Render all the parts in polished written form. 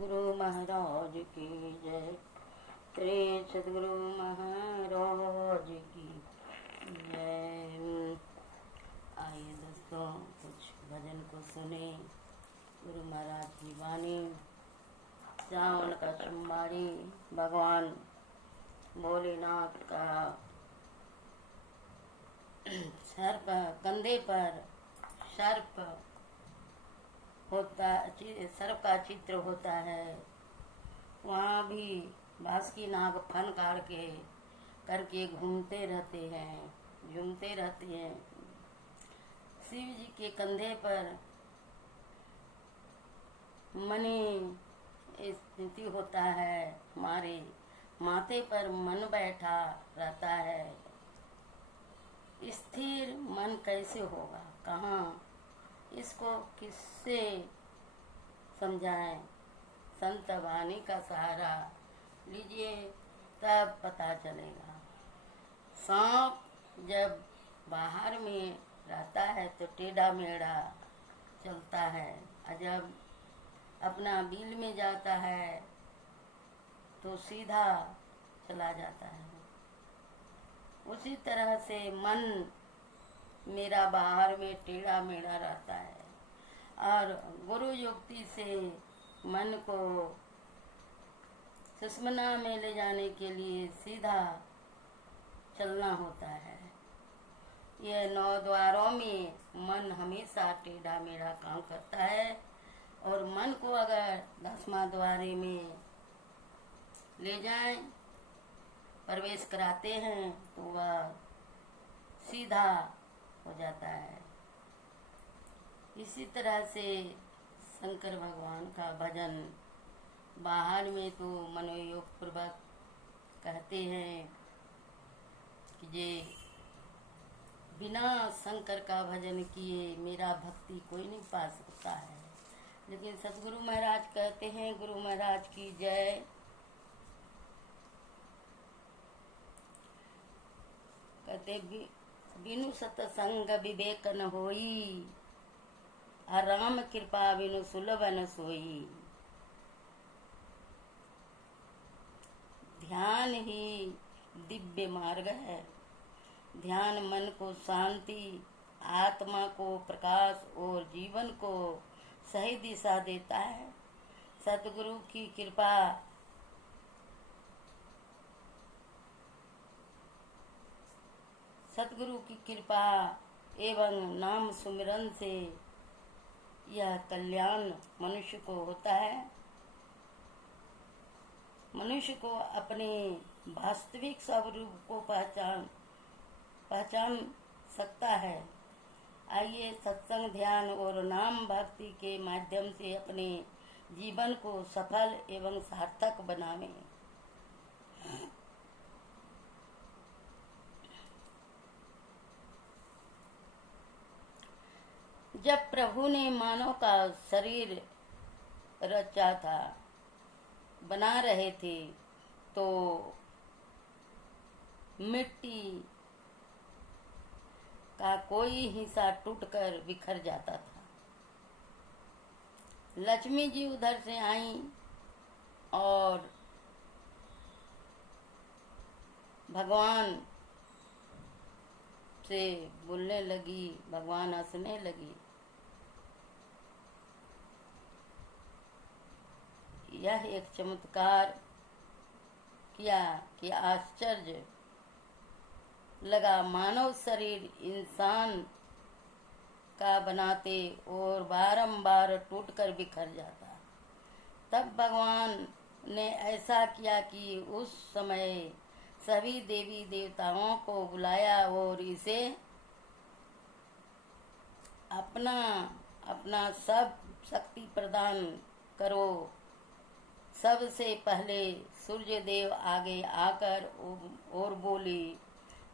सदगुरु महाराज की जय। श्री सदगुरु महाराज की जय। आइए दोस्तों, कुछ भजन को सुने। गुरु महाराज की वाणी। सावन का सोमवारी भगवान भोलेनाथ का सर्प कंधे पर सर्प होता, सर्प का चित्र होता है। वहाँ भी बासुकी नाग फन काट के करके घूमते रहते हैं, झूमते रहते हैं। शिव जी के कंधे पर मणि स्थिति होता है, हमारे माथे पर मन बैठा रहता है। स्थिर मन कैसे होगा, कहाँ, इसको किससे समझाएं। संत वाणी का सहारा लीजिए तब पता चलेगा। सांप जब बाहर में रहता है तो टेढ़ा मेढ़ा चलता है, और जब अपना बिल में जाता है तो सीधा चला जाता है। उसी तरह से मन मेरा बाहर में टेढ़ा मेढ़ा रहता है, और गुरु युक्ति से मन को सुषुम्ना में ले जाने के लिए सीधा चलना होता है। यह 9 द्वारों में मन हमेशा टेढ़ा मेढ़ा काम करता है, और मन को अगर 10वां द्वारे में ले जाएं, प्रवेश कराते हैं तो वह सीधा हो जाता है। इसी तरह से शंकर भगवान का भजन बाहर में तो मनोयोग पूर्वक कहते हैं कि जे बिना शंकर का भजन किए मेरा भक्ति कोई नहीं पा सकता है। लेकिन सतगुरु महाराज कहते हैं, गुरु महाराज की जय। कहते बिनु सतसंग विवेक न होई, राम कृपा बिनु सुलभ न सोई। ध्यान ही दिव्य मार्ग है। ध्यान मन को शांति, आत्मा को प्रकाश और जीवन को सही दिशा देता है। सतगुरु की कृपा सतगुरु की कृपा एवं नाम सुमिरन से यह कल्याण मनुष्य को होता है। मनुष्य को अपने वास्तविक स्वरूप को पहचान सकता है। आइए सत्संग, ध्यान और नाम भक्ति के माध्यम से अपने जीवन को सफल एवं सार्थक बनावें। जब प्रभु ने मानव का शरीर रचा था, बना रहे थे, तो मिट्टी का कोई हिस्सा टूटकर बिखर जाता था। लक्ष्मी जी उधर से आईं और भगवान से बोलने लगी, भगवान हंसने लगी। यह एक चमत्कार किया कि आश्चर्य लगा। मानव शरीर इंसान का बनाते और बारंबार टूटकर बिखर जाता। तब भगवान ने ऐसा किया कि उस समय सभी देवी देवताओं को बुलाया और इसे अपना सब शक्ति प्रदान करो। सबसे पहले सूर्य देव आगे आकर और बोली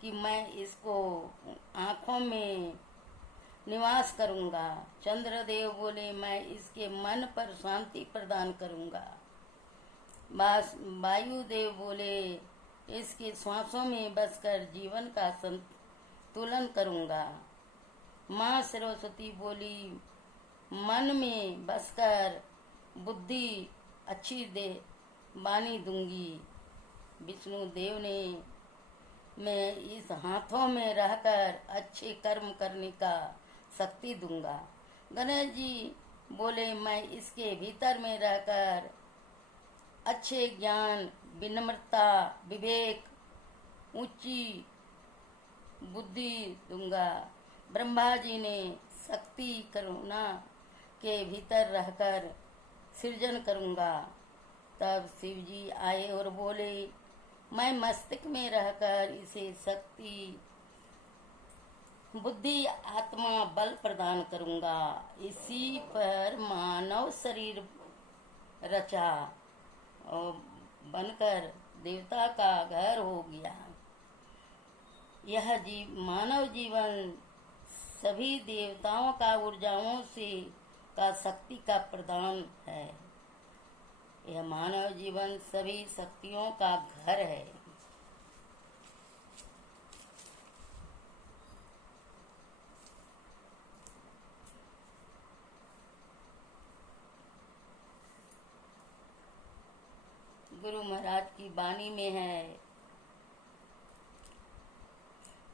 कि मैं इसको आँखों में निवास करूँगा। चंद्रदेव बोले मैं इसके मन पर शांति प्रदान करूँगा। वायुदेव बोले इसके श्वासों में बसकर जीवन का संतुलन करूँगा। माँ सरस्वती बोली मन में बसकर बुद्धि अच्छी दे वाणी दूंगी। विष्णु देव ने मैं इस हाथों में रहकर अच्छे कर्म करने का शक्ति दूंगा। गणेश जी बोले मैं इसके भीतर में रहकर अच्छे ज्ञान, विनम्रता, विवेक, ऊंची बुद्धि दूंगा। ब्रह्मा जी ने शक्ति करुणा के भीतर रहकर सृजन करूंगा। तब शिव जी आए और बोले मैं मस्तिष्क में रहकर इसे शक्ति, बुद्धि, आत्मा, बल प्रदान करूंगा। इसी पर मानव शरीर रचा और बनकर देवता का घर हो गया। यह मानव जीवन सभी देवताओं का ऊर्जाओं से का शक्ति का प्रदान है। यह मानव जीवन सभी शक्तियों का घर है। गुरु महाराज की वाणी में है,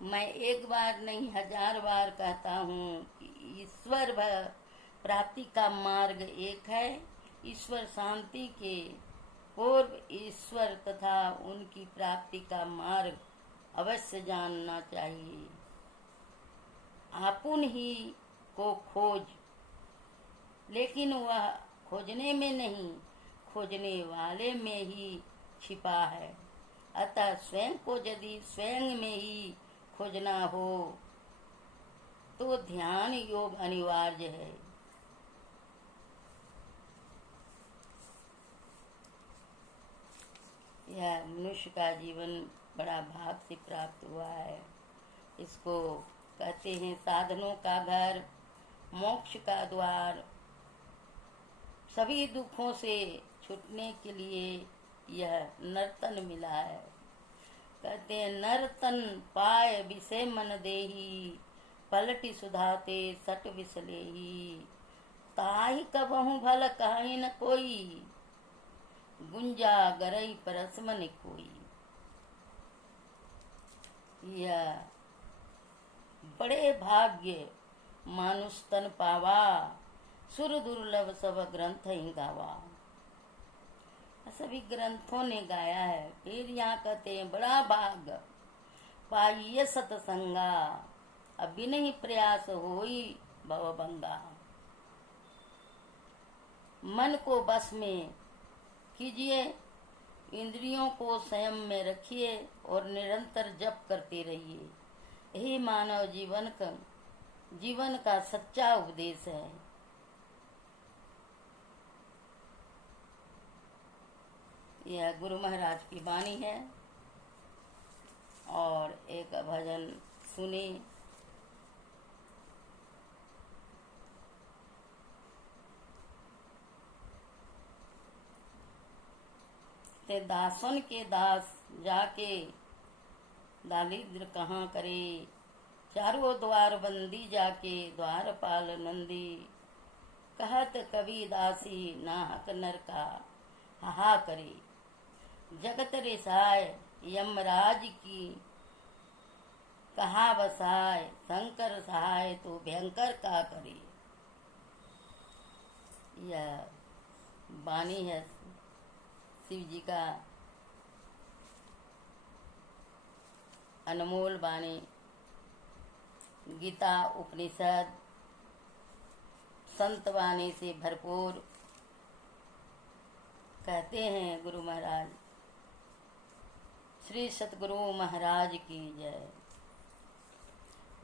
मैं एक बार नहीं 1000 बार कहता हूँ कि ईश्वर प्राप्ति का मार्ग एक है। ईश्वर शांति के पूर्व ईश्वर तथा उनकी प्राप्ति का मार्ग अवश्य जानना चाहिए। आपुन ही को खोज, लेकिन वह खोजने में नहीं, खोजने वाले में ही छिपा है। अतः स्वयं को यदि स्वयं में ही खोजना हो तो ध्यान योग अनिवार्य है। यह मनुष्य का जीवन बड़ा भाग से प्राप्त हुआ है। इसको कहते हैं साधनों का घर, मोक्ष का द्वार। सभी दुखों से छूटने के लिए यह नर्तन मिला है। कहते हैं नर्तन पाय विषय मन देही, पलटी सुधाते सट विसलेही। ताही कबहू भल कहीं न कोई, गुंजा गरई परस मन कोई। यह बड़े भाग्य मानुष तन पावा, सुर दुर्लभ सब ग्रंथ ही गावा। सभी ग्रंथों ने गाया है। फिर यहाँ कहते हैं बड़ा भाग पाइये सतसंगा, अभी नहीं प्रयास होई भवभंगा। मन को बस में कीजिए, इंद्रियों को संयम में रखिए और निरंतर जप करते रहिए। यही मानव जीवन का सच्चा उपदेश है। यह गुरु महाराज की वाणी है। और एक भजन सुने। ते दासन के दास जाके दारिद्र कहाँ करे, चारों द्वार बंदी जाके द्वारपाल नंदी। कहत कवि दासी नाहक नर का हाहा करे, जगत रिसाय यमराज की कहा बसाय। शंकर सहाय तो भयंकर का करे। यह वाणी है शिव जी का अनमोल वाणी। गीता उपनिषद संत वाणी से भरपूर। कहते हैं गुरु महाराज, श्री सतगुरु महाराज की जय।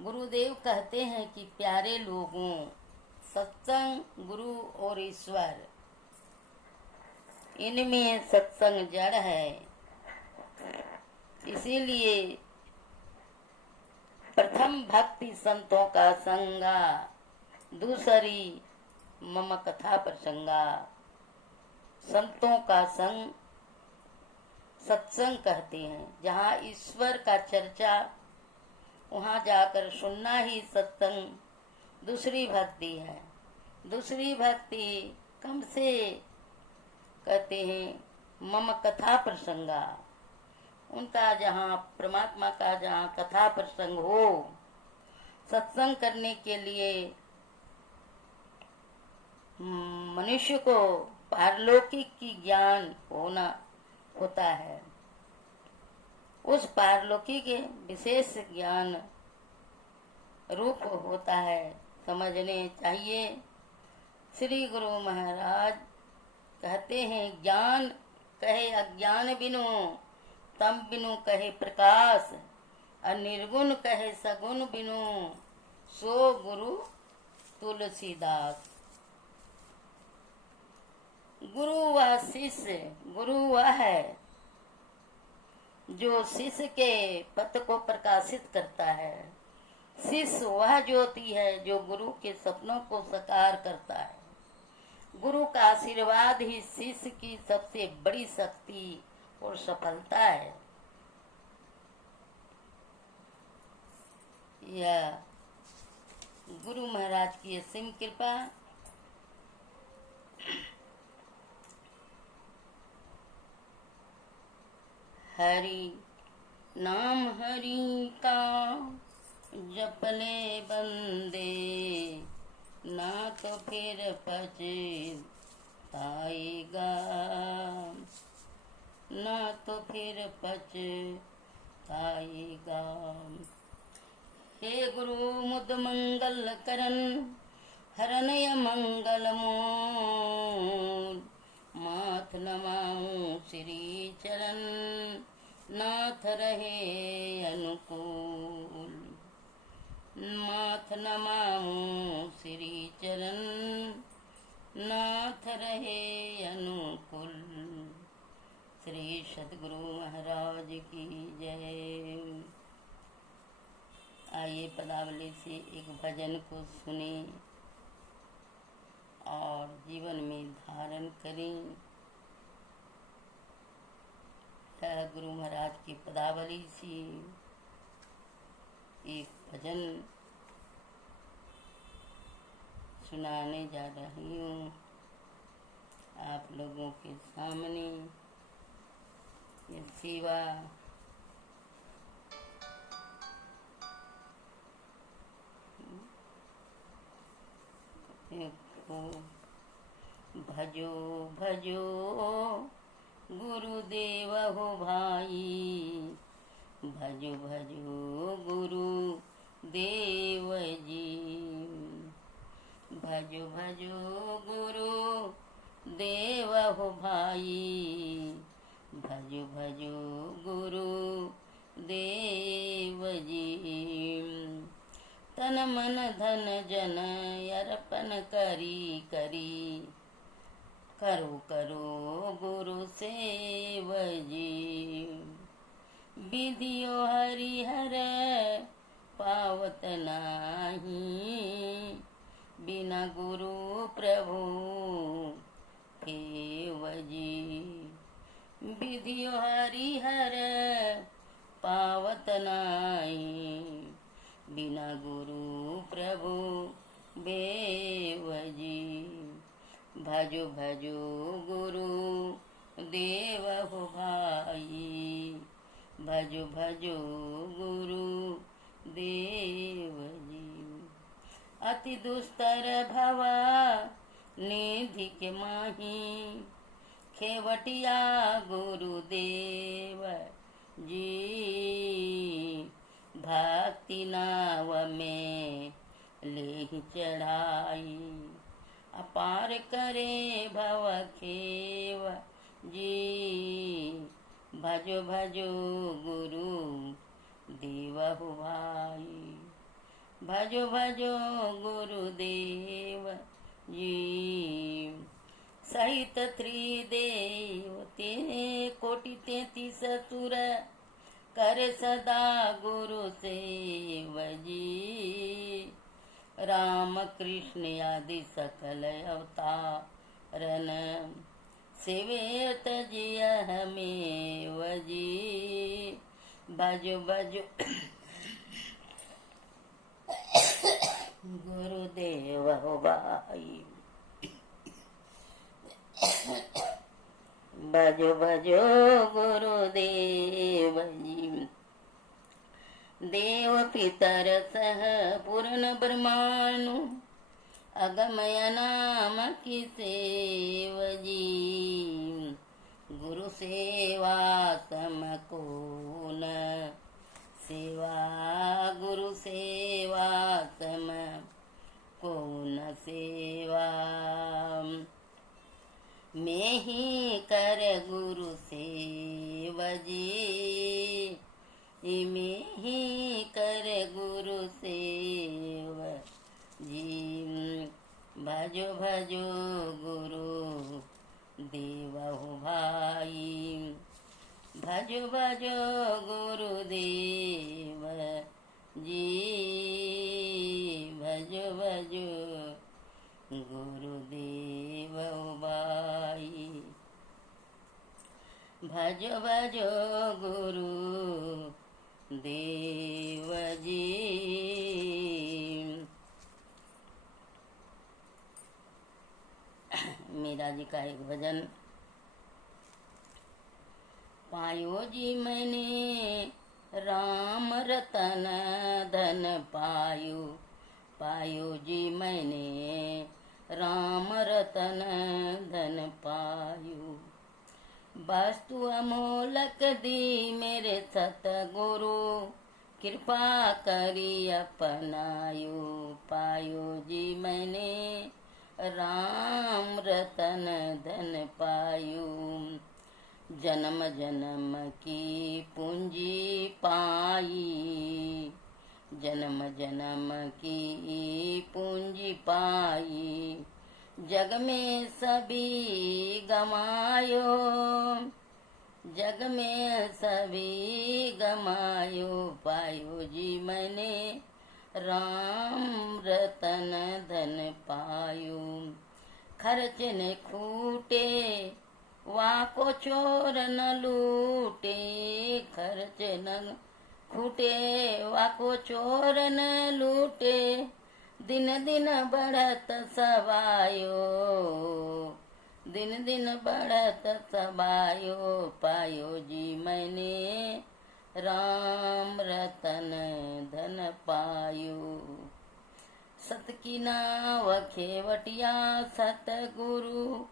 गुरुदेव कहते हैं कि प्यारे लोगों, सत्संग, गुरु और ईश्वर, इनमें सत्संग जड़ है। इसीलिए प्रथम भक्ति संतों का संगा, दूसरी मम कथा प्रसंगा। संतों का संग सत्संग कहते हैं। जहाँ ईश्वर का चर्चा, वहाँ जाकर सुनना ही सत्संग। दूसरी भक्ति है। दूसरी भक्ति कम से कहते हैं मम कथा प्रसंगा, उनका जहाँ परमात्मा का जहाँ कथा प्रसंग हो, सत्संग करने के लिए मनुष्य को पारलौकिक की ज्ञान होता है। उस पारलौकिक विशेष ज्ञान रूप होता है, समझने चाहिए। श्री गुरु महाराज कहते हैं ज्ञान कहे अज्ञान बिनु, तम बिनु कहे प्रकाश, और निर्गुण कहे सगुण बिनु, सो गुरु तुलसीदास। गुरु व शिष्य, गुरु वह है जो शिष्य के पथ को प्रकाशित करता है। शिष्य वह ज्योति है जो गुरु के सपनों को साकार करता है। गुरु का आशीर्वाद ही शिष्य की सबसे बड़ी शक्ति और सफलता है। यह गुरु महाराज की असीम कृपा। हरि नाम हरि का जपले बंदे, ना तो फिर पछताएगा, ना तो फिर पछताएगा। हे गुरु मुद मंगल करन, हरनय मंगल मोर, माथ नमाऊं श्री चरण, नाथ रहे अनुकूल। माथ नमाऊं श्री चरण, नाथ रहे अनुकूल। श्री सद्गुरु महाराज की जय। आइए पदावली से एक भजन को सुने और जीवन में धारण करें। गुरु महाराज की पदावली से एक भजन सुनाने जा रही हूँ आप लोगों के सामने। ये सेवा भजो भजो गुरुदेव हो भाई, भजो भजो गुरु देव जी, भजो भजो गुरु देव हो भाई, भजो भजो गुरु देव जी। तन मन धन जन अर्पण करी करी, करो करो गुरु सेव जी। विधियो हरिहर पावत नाही, बिना गुरु प्रभु केव जी। विधियो हरिहर पावत नाही, बिना गुरु प्रभु बेव जी। भजो भजो गुरु देव हो भाई, भजो भजो गुरु देव जी। अति दुस्तर भवा निधि के माही, खेवटिया गुरुदेव जी। भक्ति नाव में ले चढ़ाई, अपार करे भव खेव जी। भजो भजो गुरु देव हो भाई, भजो भजो गुरु देव जी। सहित त्रिदेव ते कोटि 33 असुर, करे सदा गुरु सेव जी। राम कृष्ण आदि सकल अवतारन, सेवेत जिय हमेव जी। भजो भजो गुरुदेव हो भाई, भजो भजो गुरुदेव जी। देव पितर सह पूर्ण ब्रह्माणु अगमय नाम की सेव जी। गुरु सेवा सम को न सेवा, गुरु सेवा सम को न सेवा। मैं ही कर गुरु सेव जी, मैं ही कर गुरु सेव जी। भजो भजो गुरु देवहु भाई, भजो भजो गुरुदेव जी। भजो भजो गुरुदेव भाई, भजो भजो गुरु देव जी। मीरा जी का एक भजन। पायो जी मैंने राम रतन धन पायो, पायो जी मैंने राम रतन धन पायो। वस्तु अमोलक दी मेरे सतगुरु, कृपा करी अपनायो। पायो जी मैंने राम रतन धन पायो। जन्म जन्म की पूंजी पाई, जन्म जन्म की पूंजी पाई। जग में सभी गमायो, जग में सभी गमायो। पायो जी मैंने राम रतन धन पायो। खर्च न खूटे वाको चोर न लूटे, खर्च न खूटे वाको चोर न लूटे। दिन दिन बढ़त सबायो, दिन दिन बढ़त सबायो। पायो जी मैंने राम रतन धन पायो। सत की नाव खेवटिया सतगुरु,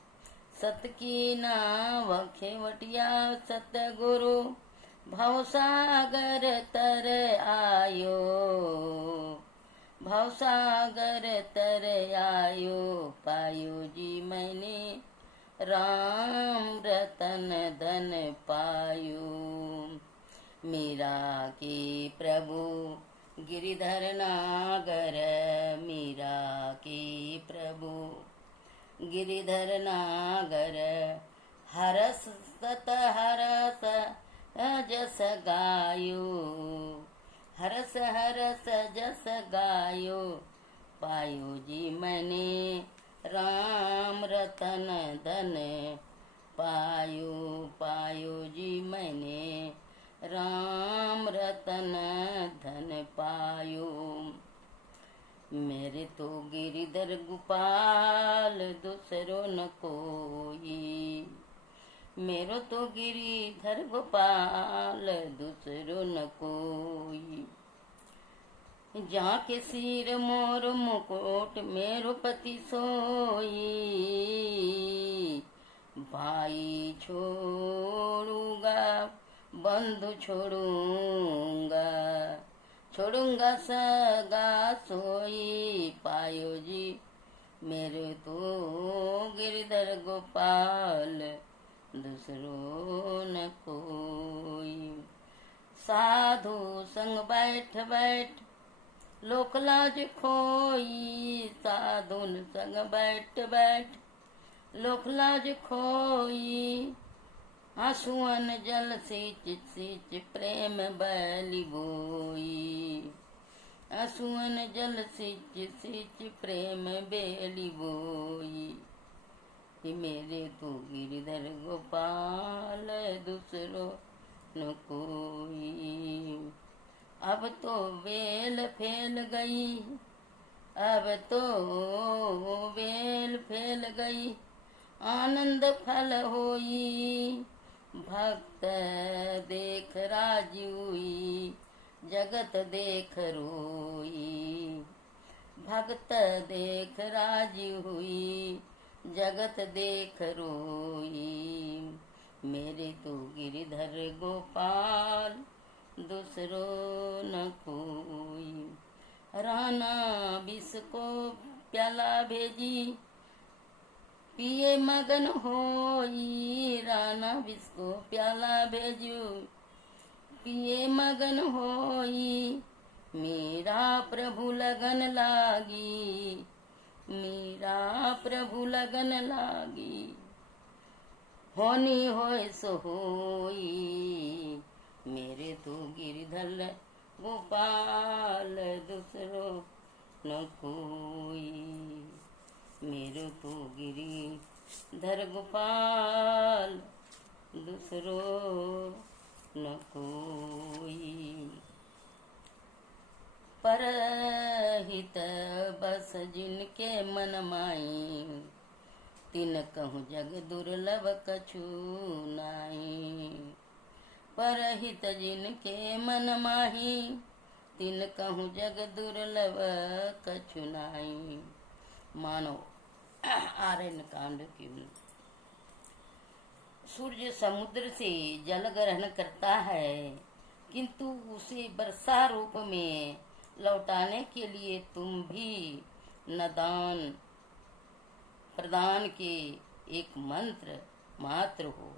सत की नाव खेवटिया सतगुरु। भवसागर तर आयो, भवसागर तर आयो। पायो जी मैंने राम रतन धन पायो। मीरा के प्रभु गिरिधर नागर, मीरा के प्रभु गिरिधर नागर। हरस सत हरस जस गायो, हरस हरस जस गायो। पायो जी मैंने राम रतन धन पायो। पायो जी मैंने राम रतन धन पायो। मेरे तो गिरिधर गोपाल दूसरो न कोई, मेरो तो गिरिधर गोपाल दूसरो न कोई। जाके सिर मोर मुकुट मेरो पति सोई। भाई छोड़ूंगा बंधु छोड़ूंगा, छोड़ूंगा सगा सोई। पायो जी मेरे तो गिरिधर गोपाल दूसरो न कोई। साधु संग बैठ बैठ लोक लाज खोई, साधु संग बैठ बैठ लोक लाज खोई। आंसुअन जल सींच सींच प्रेम बलि बोई, आंसुअन जल सींच सींच प्रेम बेली बोई। मेरे तो गिरिधर गोपाल दूसरो न कोई। अब तो बेल फैल गई, अब तो बेल फैल गई। आनंद फल होई, भक्त देख राजी हुई, जगत देख रोई। भक्त देख राजी हुई, जगत देख रोई। मेरे तो गिरधर गोपाल, दूसरो न कोई। राना विष को प्याला भेजी, पिए मगन होई। राना विष को प्याला भेजू, पिए मगन होई। मेरा प्रभु लगन लागी, मेरा प्रभु लगन लागी। होनी होय सो होई, मेरे तो गिरधर गोपाल, दूसरो न कोई। मेरे तो गिरधर गोपाल, दूसरो न कोई। परहित बस जिनके मन माई, तिन कहूँ जग दुर्लभ कछु नाई। परहित जिनके मन माही, तिन कहूँ जग दुर्लभ कछु नाई। मानो आरण्य कांड की। सूर्य समुद्र से जल ग्रहण करता है, किंतु उसे वर्षा रूप में लौटाने के लिए तुम भी नदान प्रदान के एक मंत्र मात्र हो।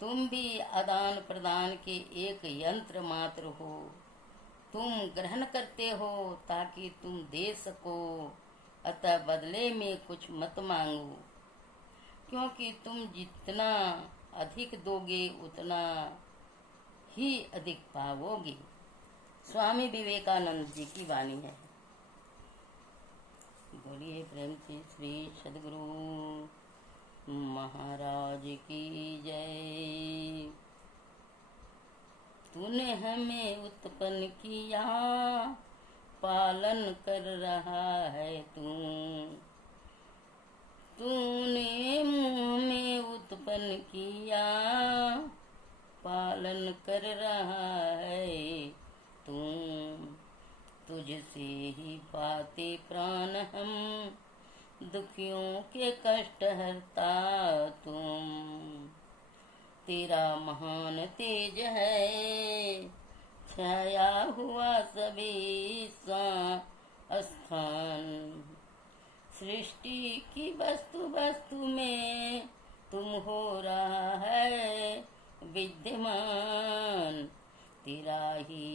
तुम भी आदान प्रदान के एक यंत्र मात्र हो। तुम ग्रहण करते हो ताकि तुम दे सको, अतः बदले में कुछ मत मांगो, क्योंकि तुम जितना अधिक दोगे उतना ही अधिक पाओगे। स्वामी विवेकानंद जी की वाणी है। बोलिए प्रेम से श्री सद्गुरु महाराज की जय। तूने हमें उत्पन्न किया, पालन कर रहा है तू। तूने मुँह में उत्पन्न किया, पालन कर रहा है तू। तुझसे ही पाते प्राण हम, दुखियों के कष्ट हरता तुम। तेरा महान तेज है, छाया हुआ सभी स्थान। सृष्टि की वस्तु वस्तु में तुम हो रहा है विद्यमान। तेरा ही